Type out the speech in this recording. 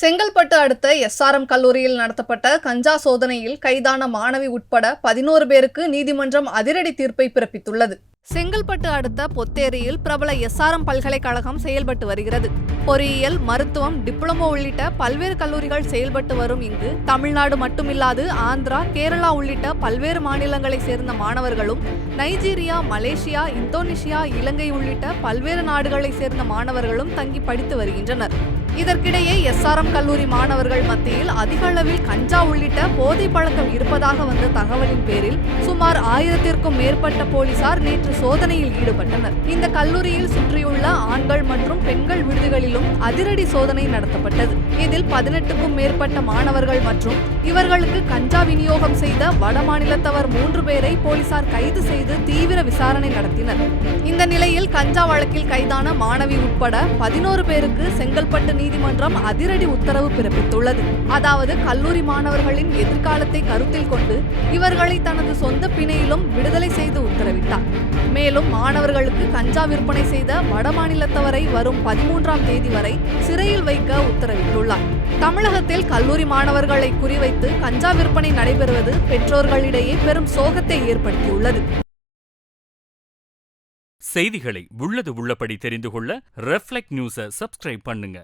செங்கல்பட்டு அடுத்த எஸ்ஆர்எம் கல்லூரியில் நடத்தப்பட்ட கஞ்சா சோதனையில் கைதான மாணவி உட்பட பதினோரு பேருக்கு நீதிமன்றம் அதிரடி தீர்ப்பை பிறப்பித்துள்ளது. செங்கல்பட்டு அடுத்த பொத்தேரியில் பிரபல எஸ்ஆர்எம் பல்கலைக்கழகம் செயல்பட்டு வருகிறது. பொறியியல் மருத்துவம் டிப்ளமோ உள்ளிட்ட பல்வேறு கல்லூரிகள் செயல்பட்டு வரும் இங்கு தமிழ்நாடு மட்டுமில்லாது ஆந்திரா கேரளா உள்ளிட்ட பல்வேறு மாநிலங்களை சேர்ந்த மாணவர்களும் நைஜீரியா மலேசியா இந்தோனேஷியா இலங்கை உள்ளிட்ட பல்வேறு நாடுகளை சேர்ந்த மாணவர்களும் தங்கி படித்து வருகின்றனர். இதற்கிடையே எஸ்ஆர்எம் கல்லூரி மாணவர்கள் மத்தியில் அதிக அளவில் கஞ்சா உள்ளிட்ட போதை பழக்கம் இருப்பதாக வந்த தகவலின் பேரில் சுமார் ஆயிரத்திற்கும் மேற்பட்ட போலீசார் நேற்று சோதனையில் ஈடுபட்டனர். இந்த கல்லூரியில் சுற்றியுள்ள ஆண்கள் மற்றும் பெண்கள் விடுதிகளிலும் அதிரடி சோதனை நடத்தப்பட்டது. இதில் பதினெட்டுக்கும் மேற்பட்ட மாணவர்கள் மற்றும் இவர்களுக்கு கஞ்சா விநியோகம் செய்த வடமாநிலத்தவர் மூன்று பேரை போலீசார் கைது செய்து தீவிர விசாரணை நடத்தினர். இந்த நிலையில் கஞ்சா வழக்கில் கைதான மாணவி உட்பட பதினோரு பேருக்கு செங்கல்பட்டு நீதிமன்றம் அதிரடி உத்தரவு பிறப்பித்துள்ளது. அதாவது கல்லூரி மாணவர்களின் எதிர்காலத்தை கருத்தில் கொண்டு இவர்களை தனது சொந்த பிணையிலும் விடுதலை செய்து உத்தரவிட்டார். மேலும் மாணவர்களுக்கு கஞ்சா விற்பனை செய்த வடமாநிலத்தவரை வரும் பதிமூன்றாம் தேதி வரை சிறையில் வைக்க உத்தரவிட்டுள்ளார். தமிழகத்தில் கல்லூரி மாணவர்களை குறிவைத்து கஞ்சா விற்பனை நடைபெறுவது பெற்றோர்களிடையே பெரும் சோகத்தை ஏற்படுத்தியுள்ளது. செய்திகளை உள்ளது உள்ளபடி தெரிந்து கொள்ள ரெஃப்ளெக்ட் நியூஸை சப்ஸ்கிரைப் பண்ணுங்க.